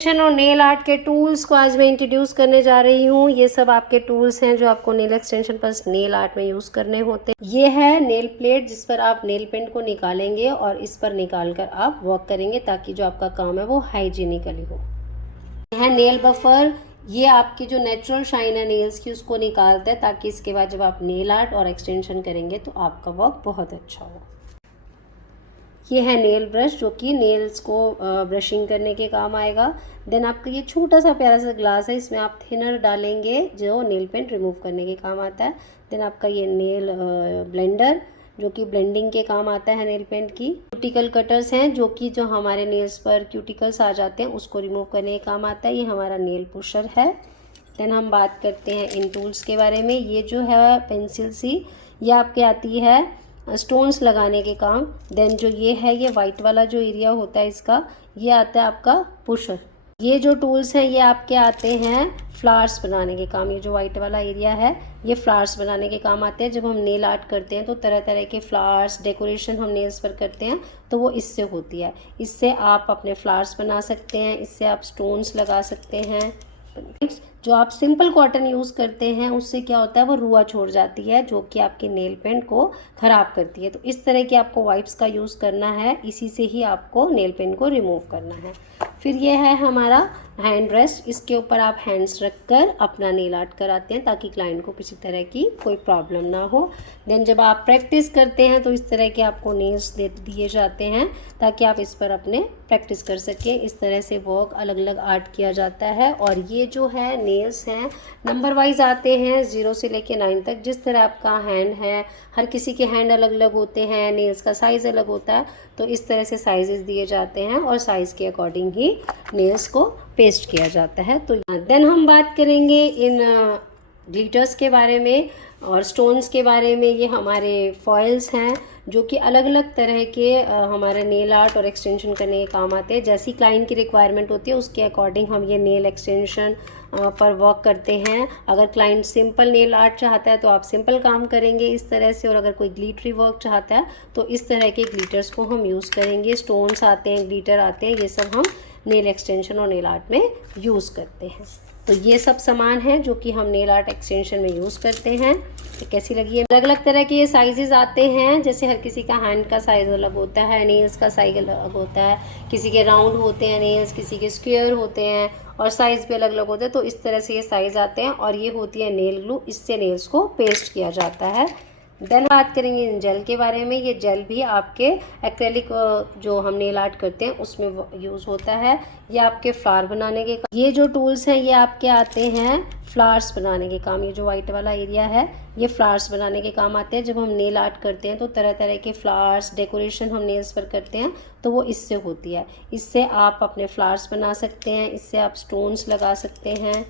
और nail art के tools को आज मैं इंट्रोड्यूस करने जा रही हूँ। ये सब आपके टूल्स हैं जो आपको नेल एक्सटेंशन पर नेल आर्ट में यूज़ करने होते हैं। ये है नेल प्लेट जिस पर आप नेल पेंट को निकालेंगे और इस पर निकाल कर आप वर्क करेंगे ताकि जो आपका काम है वो हाइजीनिकली हो। यह है नेल बफर, ये आपकी जो नेचुरल शाइन है नेल्स की उसको निकालता है ताकि इसके बाद जब आप नेल आर्ट और एक्सटेंशन करेंगे तो आपका वर्क बहुत अच्छा हो। ये है नेल ब्रश जो कि नेल्स को ब्रशिंग करने के काम आएगा। देन आपका ये छोटा सा प्यारा सा ग्लास है, इसमें आप थिनर डालेंगे जो नेल पेंट रिमूव करने के काम आता है। देन आपका ये नेल ब्लेंडर जो कि ब्लेंडिंग के काम आता है नेल पेंट की। क्यूटिकल कटर्स हैं जो कि जो हमारे नेल्स पर क्यूटिकल्स आ जाते हैं उसको रिमूव करने के काम आता है। ये हमारा नेल पुशर है। देन हम बात करते हैं इन टूल्स के बारे में। ये जो है पेंसिल सी, ये आपके आती है स्टोन्स लगाने के काम। देन जो ये है ये वाइट वाला जो एरिया होता है इसका, ये आता है आपका पुशर। ये जो टूल्स हैं ये आपके आते हैं फ्लावर्स बनाने के काम। ये जो वाइट वाला एरिया है ये फ्लावर्स बनाने के काम आते हैं। जब हम नेल आर्ट करते हैं तो तरह तरह के फ्लावर्स डेकोरेशन हम नेल्स पर करते हैं तो वो इससे होती है। इससे आप अपने फ्लावर्स बना सकते हैं, इससे आप स्टोन्स लगा सकते हैं। जो आप सिंपल कॉटन यूज़ करते हैं उससे क्या होता है वो रुआ छोड़ जाती है जो कि आपके नेल पेंट को ख़राब करती है। तो इस तरह के आपको वाइप्स का यूज़ करना है, इसी से ही आपको नेल पेंट को रिमूव करना है। फिर ये है हमारा हैंड रेस्ट, इसके ऊपर आप हैंड्स रखकर अपना नेल आर्ट कराते हैं ताकि क्लाइंट को किसी तरह की कोई प्रॉब्लम ना हो। देन जब आप प्रैक्टिस करते हैं तो इस तरह के आपको नेल्स दिए जाते हैं ताकि आप इस पर अपने प्रैक्टिस कर सकें। इस तरह से वर्क अलग अलग आर्ट किया जाता है। और ये जो है नेल्स हैं नंबर वाइज आते हैं 0 से लेके 9 तक। जिस तरह आपका हैंड है, हर किसी के हैंड अलग अलग होते हैं, नेल्स का साइज़ अलग होता है, तो इस तरह से साइजेस दिए जाते हैं और साइज़ के अकॉर्डिंग ही नेल्स को पेस्ट किया जाता है। तो देन हम बात करेंगे इन ग्लिटर्स के बारे में और स्टोन्स के बारे में। ये हमारे फॉइल्स हैं जो कि अलग अलग तरह के हमारे नेल आर्ट और एक्सटेंशन करने के काम आते हैं। जैसी क्लाइंट की रिक्वायरमेंट होती है उसके अकॉर्डिंग हम ये नेल एक्सटेंशन पर वर्क करते हैं। अगर क्लाइंट सिंपल नेल आर्ट चाहता है तो आप सिंपल काम करेंगे इस तरह से, और अगर कोई ग्लिटरी वर्क चाहता है तो इस तरह के ग्लिटर्स को हम यूज़ करेंगे। स्टोन्स आते हैं, ग्लिटर आते हैं, ये सब हम नेल एक्सटेंशन और नेल आर्ट में यूज़ करते हैं। तो ये सब सामान है जो कि हम नेल आर्ट एक्सटेंशन में यूज़ करते हैं। तो कैसी लगी है? अलग अलग तरह के ये साइजेस आते हैं, जैसे हर किसी का हैंड का साइज़ अलग होता है, नेल्स का साइज अलग होता है, किसी के राउंड होते हैं नेल्स, किसी के स्क्वायर होते हैं और साइज़ भी अलग अलग होते हैं। तो इस तरह से ये साइज़ आते हैं और ये होती है नेल ग्लू, इससे नेल्स को पेस्ट किया जाता है। देन बात करेंगे इन जेल के बारे में। ये जेल भी आपके एक्रेलिक जो हम नेल आर्ट करते हैं उसमें यूज़ होता है। ये आपके फ्लावर बनाने के काम। ये जो टूल्स हैं ये आपके आते हैं फ्लावर्स बनाने के काम। ये जो वाइट वाला एरिया है ये फ्लावर्स बनाने के काम आते हैं। जब हम नेल आर्ट करते हैं तो तरह तरह के फ्लावर्स डेकोरेशन हम नेल्स पर करते हैं तो वो इससे होती है। इससे आप अपने फ्लावर्स बना सकते हैं, इससे आप स्टोन्स लगा सकते हैं।